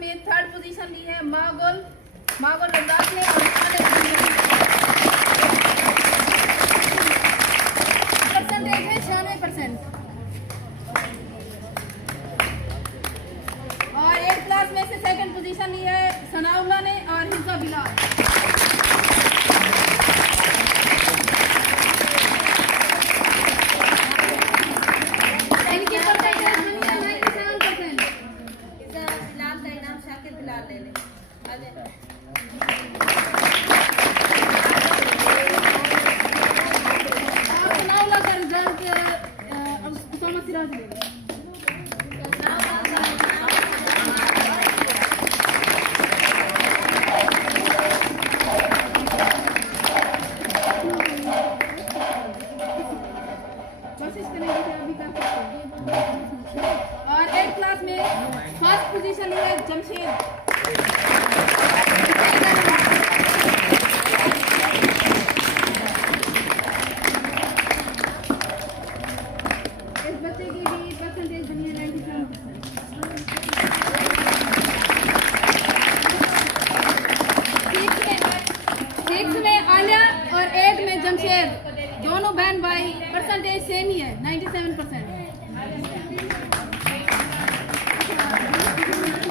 में third position ली है मागुल रजाक ने और परसेंटेज है 96%। और 8 क्लास में से सेकंड पोजीशन ली है सनाउल्लाह ने और हिफ्जा बिलाल। इनकी परसेंटेज बनी है 97%। हिफ्जा बिलाल का इनाम शाकिर बिलाल ले ले। और सनाउल्लाह का रिजल्ट उसामा सिराज ले ले। कोशिश करेंगे कि अभी कर सकते हैं। और 8 क्लास में फर्स्ट पोजीशन ली है जमशेद। इस बच्चे की भी परसेंटेज बनी है 97%। 6 में आलिया और 8 में जमशेद, दोनों बहन भाई परसेंटेज सेम ही है 97%।